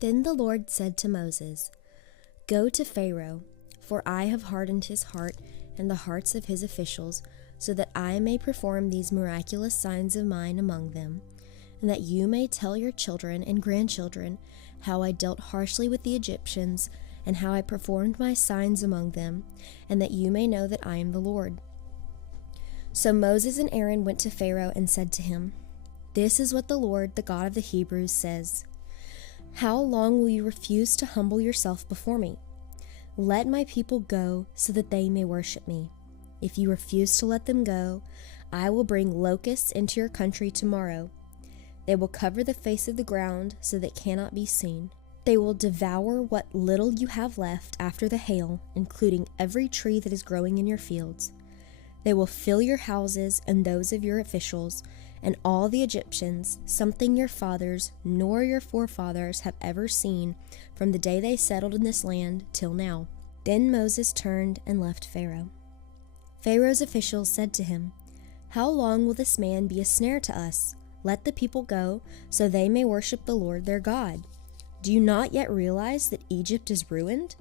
Then the Lord said to Moses, "Go to Pharaoh, for I have hardened his heart and the hearts of his officials, so that I may perform these miraculous signs of mine among them, and that you may tell your children and grandchildren how I dealt harshly with the Egyptians, and how I performed my signs among them, and that you may know that I am the Lord." So Moses and Aaron went to Pharaoh and said to him, "This is what the Lord, the God of the Hebrews, says. How long will you refuse to humble yourself before me? Let my people go so that they may worship me. If you refuse to let them go, I will bring locusts into your country tomorrow. They will cover the face of the ground so that it cannot be seen. They will devour what little you have left after the hail, including every tree that is growing in your fields. They will fill your houses and those of your officials, and all the Egyptians, something your fathers nor your forefathers have ever seen from the day they settled in this land till now." Then Moses turned and left Pharaoh. Pharaoh's officials said to him, "How long will this man be a snare to us? Let the people go, so they may worship the Lord their God. Do you not yet realize that Egypt is ruined?"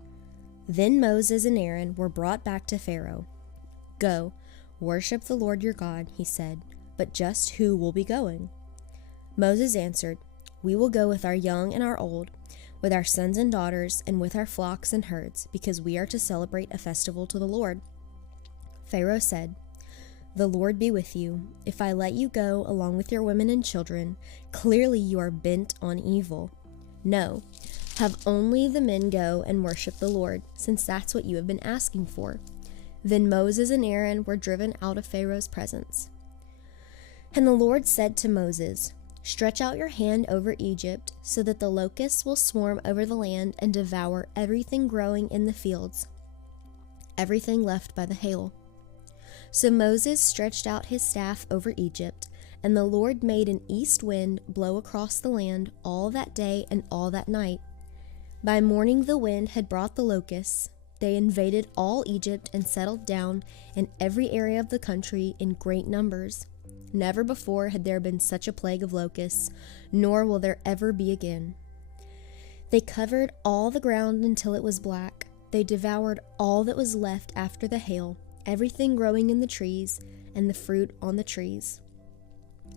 Then Moses and Aaron were brought back to Pharaoh. "Go, worship the Lord your God," he said, "but just who will be going?" Moses answered, "We will go with our young and our old, with our sons and daughters, and with our flocks and herds, because we are to celebrate a festival to the Lord." Pharaoh said, "The Lord be with you. If I let you go along with your women and children, clearly you are bent on evil. No, have only the men go and worship the Lord, since that's what you have been asking for." Then Moses and Aaron were driven out of Pharaoh's presence. And the Lord said to Moses, "Stretch out your hand over Egypt, so that the locusts will swarm over the land and devour everything growing in the fields, everything left by the hail." So Moses stretched out his staff over Egypt, and the Lord made an east wind blow across the land all that day and all that night. By morning the wind had brought the locusts. They invaded all Egypt and settled down in every area of the country in great numbers. Never before had there been such a plague of locusts, nor will there ever be again. They covered all the ground until it was black. They devoured all that was left after the hail, everything growing in the trees and the fruit on the trees.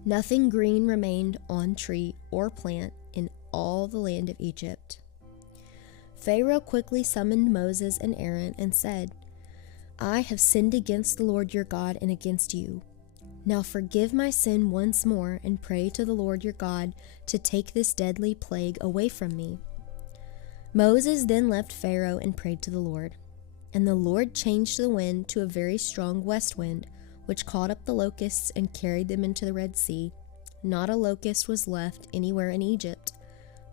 Nothing green remained on tree or plant in all the land of Egypt. Pharaoh quickly summoned Moses and Aaron and said, "I have sinned against the Lord your God and against you. Now forgive my sin once more and pray to the Lord your God to take this deadly plague away from me." Moses then left Pharaoh and prayed to the Lord. And the Lord changed the wind to a very strong west wind, which caught up the locusts and carried them into the Red Sea. Not a locust was left anywhere in Egypt.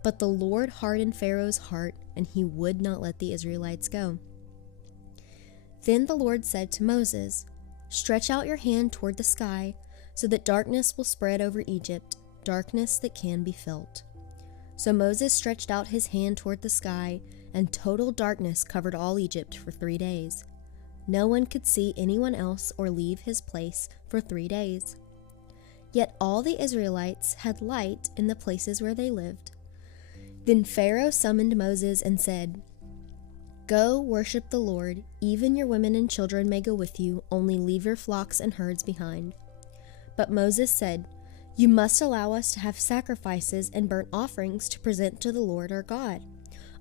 But the Lord hardened Pharaoh's heart, and he would not let the Israelites go. Then the Lord said to Moses, "Stretch out your hand toward the sky, so that darkness will spread over Egypt, darkness that can be felt." So Moses stretched out his hand toward the sky, and total darkness covered all Egypt for 3 days. No one could see anyone else or leave his place for 3 days. Yet all the Israelites had light in the places where they lived. Then Pharaoh summoned Moses and said, "Go worship the Lord. Even your women and children may go with you, only leave your flocks and herds behind." But Moses said, "You must allow us to have sacrifices and burnt offerings to present to the Lord our God.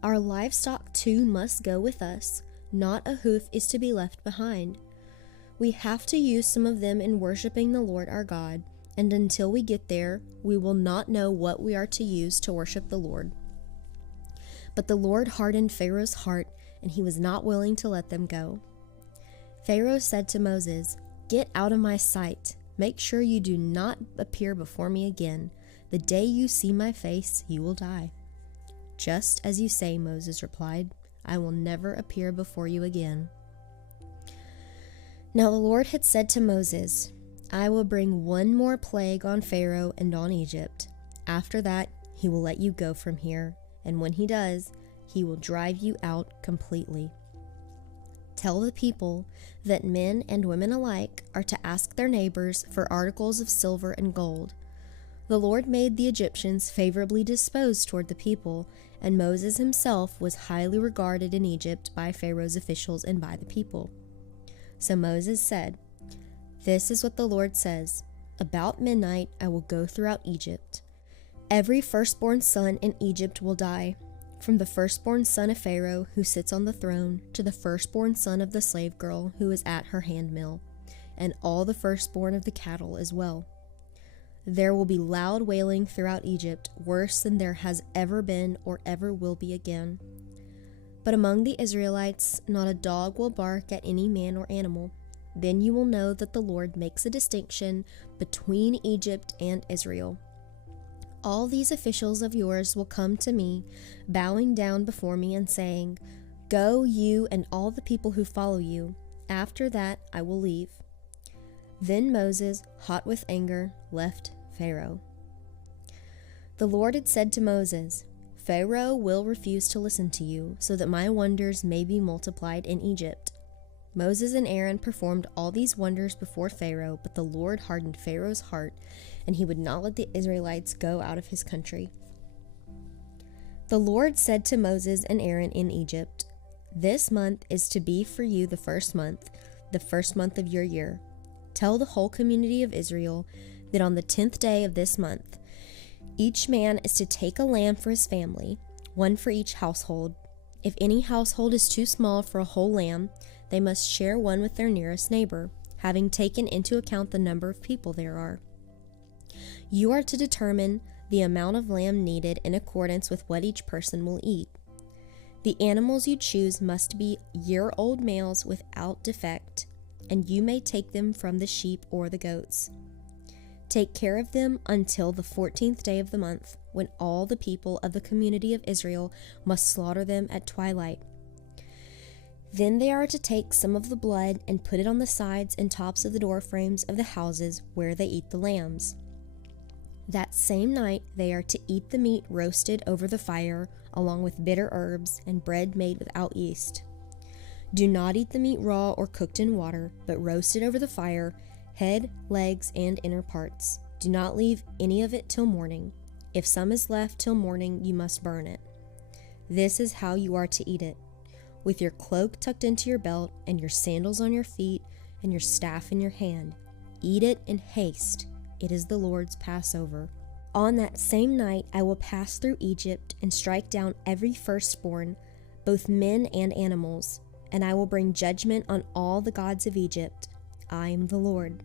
Our livestock too must go with us. Not a hoof is to be left behind. We have to use some of them in worshiping the Lord our God, and until we get there, we will not know what we are to use to worship the Lord." But the Lord hardened Pharaoh's heart, and he was not willing to let them go. Pharaoh said to Moses, "Get out of my sight. Make sure you do not appear before me again. The day you see my face, you will die." "Just as you say," Moses replied. "I will never appear before you again." Now the Lord had said to Moses, "I will bring one more plague on Pharaoh and on Egypt. After that, he will let you go from here, and when he does, he will drive you out completely. Tell the people that men and women alike are to ask their neighbors for articles of silver and gold. The Lord made the Egyptians favorably disposed toward the people, and Moses himself was highly regarded in Egypt by Pharaoh's officials and by the people. So Moses said, "This is what the Lord says, about midnight I will go throughout Egypt. Every firstborn son in Egypt will die, from the firstborn son of Pharaoh who sits on the throne to the firstborn son of the slave girl who is at her handmill, and all the firstborn of the cattle as well. There will be loud wailing throughout Egypt, worse than there has ever been or ever will be again. But among the Israelites, not a dog will bark at any man or animal. Then you will know that the Lord makes a distinction between Egypt and Israel. All these officials of yours will come to me, bowing down before me and saying, 'Go, you and all the people who follow you. After that I will leave.' Then Moses, hot with anger, left Pharaoh. The Lord had said to Moses, 'Pharaoh will refuse to listen to you, so that my wonders may be multiplied in Egypt.' Moses and Aaron performed all these wonders before Pharaoh, but the Lord hardened Pharaoh's heart, and he would not let the Israelites go out of his country. The Lord said to Moses and Aaron in Egypt, 'This month is to be for you the first month of your year. Tell the whole community of Israel that on the 10th day of this month, each man is to take a lamb for his family, one for each household. If any household is too small for a whole lamb, they must share one with their nearest neighbor, having taken into account the number of people there are. You are to determine the amount of lamb needed in accordance with what each person will eat. The animals you choose must be year-old males without defect, and you may take them from the sheep or the goats. Take care of them until the 14th day of the month, when all the people of the community of Israel must slaughter them at twilight. Then they are to take some of the blood and put it on the sides and tops of the door frames of the houses where they eat the lambs. That same night they are to eat the meat roasted over the fire, along with bitter herbs and bread made without yeast. Do not eat the meat raw or cooked in water, but roast it over the fire, head, legs, and inner parts. Do not leave any of it till morning. If some is left till morning, you must burn it. This is how you are to eat it, with your cloak tucked into your belt, and your sandals on your feet, and your staff in your hand. Eat it in haste. It is the Lord's Passover. On that same night I will pass through Egypt and strike down every firstborn, both men and animals, and I will bring judgment on all the gods of Egypt. I am the Lord.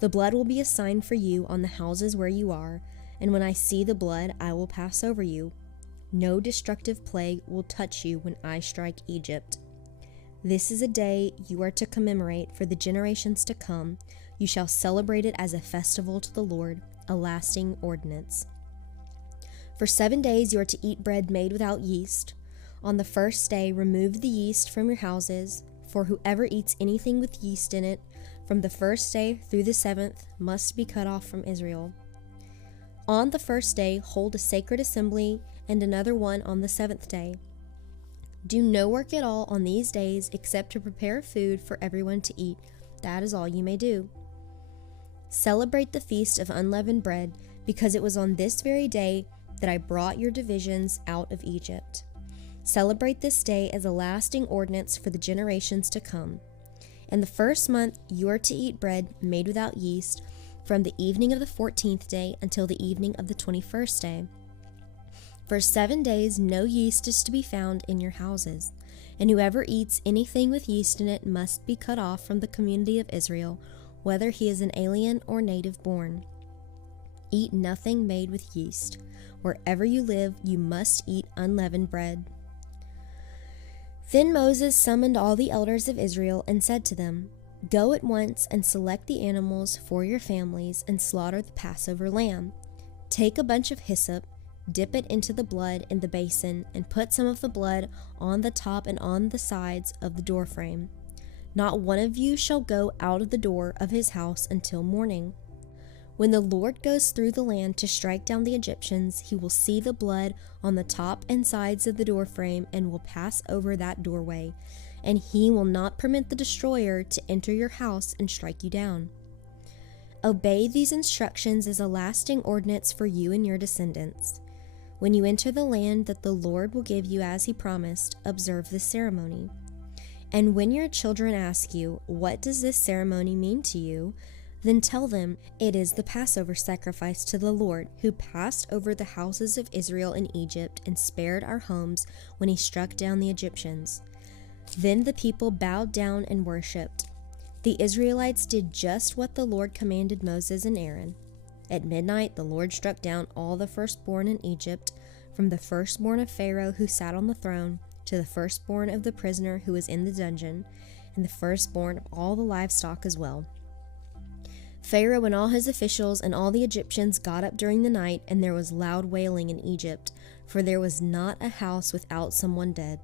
The blood will be a sign for you on the houses where you are, and when I see the blood, I will pass over you. No destructive plague will touch you when I strike Egypt. This is a day you are to commemorate for the generations to come. You shall celebrate it as a festival to the Lord, a lasting ordinance. For 7 days you are to eat bread made without yeast. On the first day remove the yeast from your houses, for whoever eats anything with yeast in it, from the first day through the 7th, must be cut off from Israel. On the first day hold a sacred assembly, and another one on the 7th day. Do no work at all on these days except to prepare food for everyone to eat. That is all you may do. Celebrate the feast of unleavened bread, because it was on this very day that I brought your divisions out of Egypt. Celebrate this day as a lasting ordinance for the generations to come. In the first month you are to eat bread made without yeast, from the evening of the 14th day until the evening of the 21st day. For 7 days no yeast is to be found in your houses, and whoever eats anything with yeast in it must be cut off from the community of Israel, whether he is an alien or native born. Eat nothing made with yeast. Wherever you live, you must eat unleavened bread. Then Moses summoned all the elders of Israel and said to them, Go at once and select the animals for your families and slaughter the Passover lamb. Take a bunch of hyssop, dip it into the blood in the basin, and put some of the blood on the top and on the sides of the doorframe. Not one of you shall go out of the door of his house until morning. When the Lord goes through the land to strike down the Egyptians, he will see the blood on the top and sides of the doorframe and will pass over that doorway, and he will not permit the destroyer to enter your house and strike you down. Obey these instructions as a lasting ordinance for you and your descendants. When you enter the land that the Lord will give you as he promised, observe this ceremony. And when your children ask you, "What does this ceremony mean to you?" then tell them, "It is the Passover sacrifice to the Lord, who passed over the houses of Israel in Egypt and spared our homes when he struck down the Egyptians." Then the people bowed down and worshipped. The Israelites did just what the Lord commanded Moses and Aaron. At midnight, the Lord struck down all the firstborn in Egypt, from the firstborn of Pharaoh who sat on the throne to the firstborn of the prisoner who was in the dungeon, and the firstborn of all the livestock as well. Pharaoh and all his officials and all the Egyptians got up during the night, and there was loud wailing in Egypt, for there was not a house without someone dead.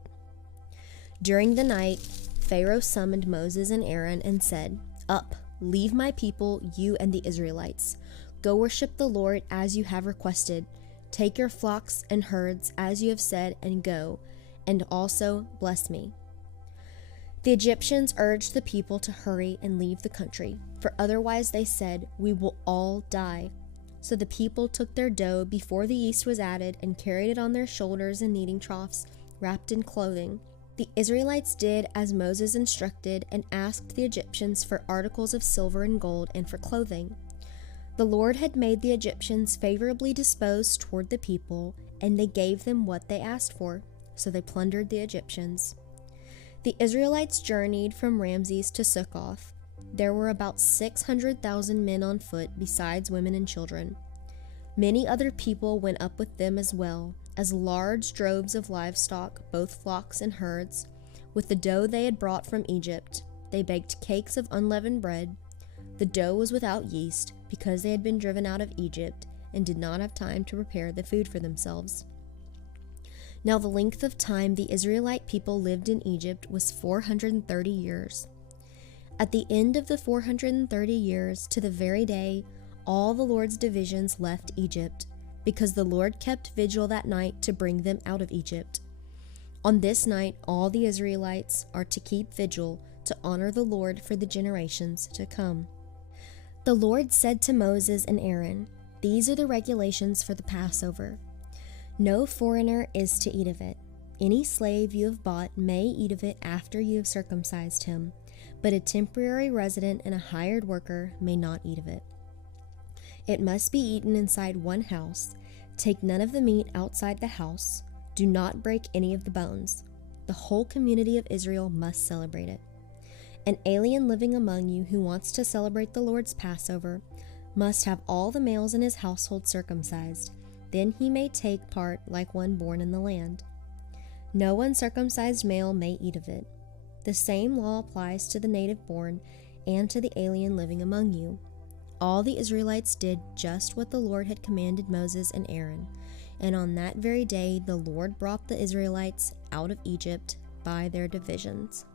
During the night, Pharaoh summoned Moses and Aaron and said, "Up, leave my people, you and the Israelites. Go worship the Lord as you have requested. Take your flocks and herds as you have said, and go, and also bless me." The Egyptians urged the people to hurry and leave the country, for otherwise they said, "We will all die." So the people took their dough before the yeast was added and carried it on their shoulders in kneading troughs, wrapped in clothing. The Israelites did as Moses instructed and asked the Egyptians for articles of silver and gold and for clothing. The Lord had made the Egyptians favorably disposed toward the people, and they gave them what they asked for, so they plundered the Egyptians. The Israelites journeyed from Ramses to Succoth. There were about 600,000 men on foot, besides women and children. Many other people went up with them as well, as large droves of livestock, both flocks and herds. With the dough they had brought from Egypt, they baked cakes of unleavened bread. The dough was without yeast, because they had been driven out of Egypt and did not have time to prepare the food for themselves. Now the length of time the Israelite people lived in Egypt was 430 years. At the end of the 430 years, to the very day, all the Lord's divisions left Egypt, because the Lord kept vigil that night to bring them out of Egypt. On this night, all the Israelites are to keep vigil to honor the Lord for the generations to come. The Lord said to Moses and Aaron, "These are the regulations for the Passover. No foreigner is to eat of it. Any slave you have bought may eat of it after you have circumcised him, but a temporary resident and a hired worker may not eat of it. It must be eaten inside one house. Take none of the meat outside the house. Do not break any of the bones. The whole community of Israel must celebrate it. An alien living among you who wants to celebrate the Lord's Passover must have all the males in his household circumcised. Then he may take part like one born in the land. No uncircumcised male may eat of it. The same law applies to the native born and to the alien living among you." All the Israelites did just what the Lord had commanded Moses and Aaron, and on that very day the Lord brought the Israelites out of Egypt by their divisions.